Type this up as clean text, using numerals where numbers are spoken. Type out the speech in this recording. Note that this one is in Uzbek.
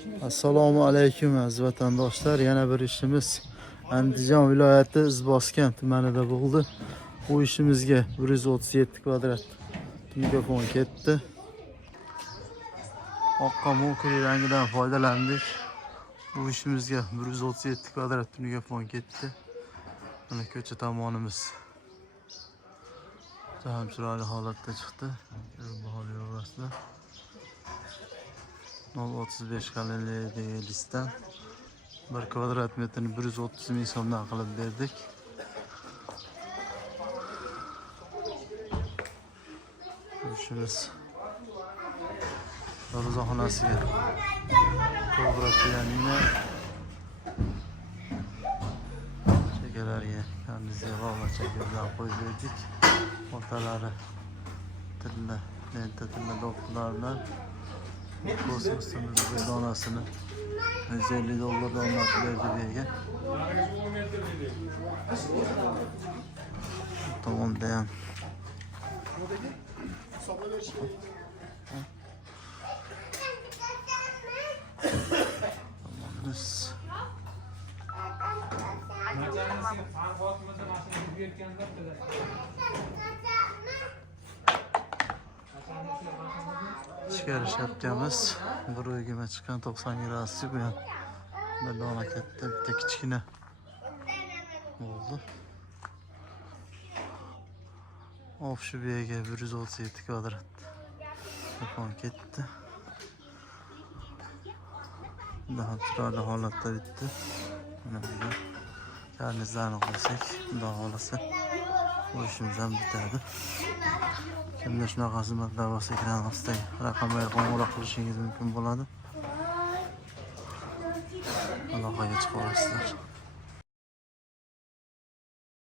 Assalomu alaykum aziz vatandoshlar. Yana bir ishimiz Andijon viloyati Izboskan tumanida bo'ldi. Bu ishimizga 137 kvadrat mikrofon ketdi. Oqqa mo'kri rangidan foydalandik. Bu ishimizga 137 kvadrat mikrofon ketdi. Mana ko'cha tomonimiz ham chiroyli holatda chiqdi. Bahor yo'rasida 0.35 kaloriyali listdan 1 kvadrat metrini 130 ming so'mdan qilib berdik. Ishimiz darvozaxonasiga to'g'ri pianino chekalariga kamizel va chekardan qo'yib berdik. O'rtalari tilla lenta tilla do'qlar bilan kosmosimiz bir donasini $150 donasi berdi bergan. Tomonda ham chiqarishayotganmiz. Bir uyga chiqqan 90 gradusli bu ham bir dona katta, bitta kichkina bo'ldi. Shu yerga 137 kvadrat mikrofon ketdi. Daha chiroyli holatda bitdi. Mana bu karnizlarni qo'ysak, xudo xolasa bu ishimiz ham bitadi. Kimda shunaqa xizmatlar bo'lsa, ekran ostidagi raqamlarga qo'ng'iroq qilishingiz mumkin bo'ladi. Aloqaga chiqa olasizlar.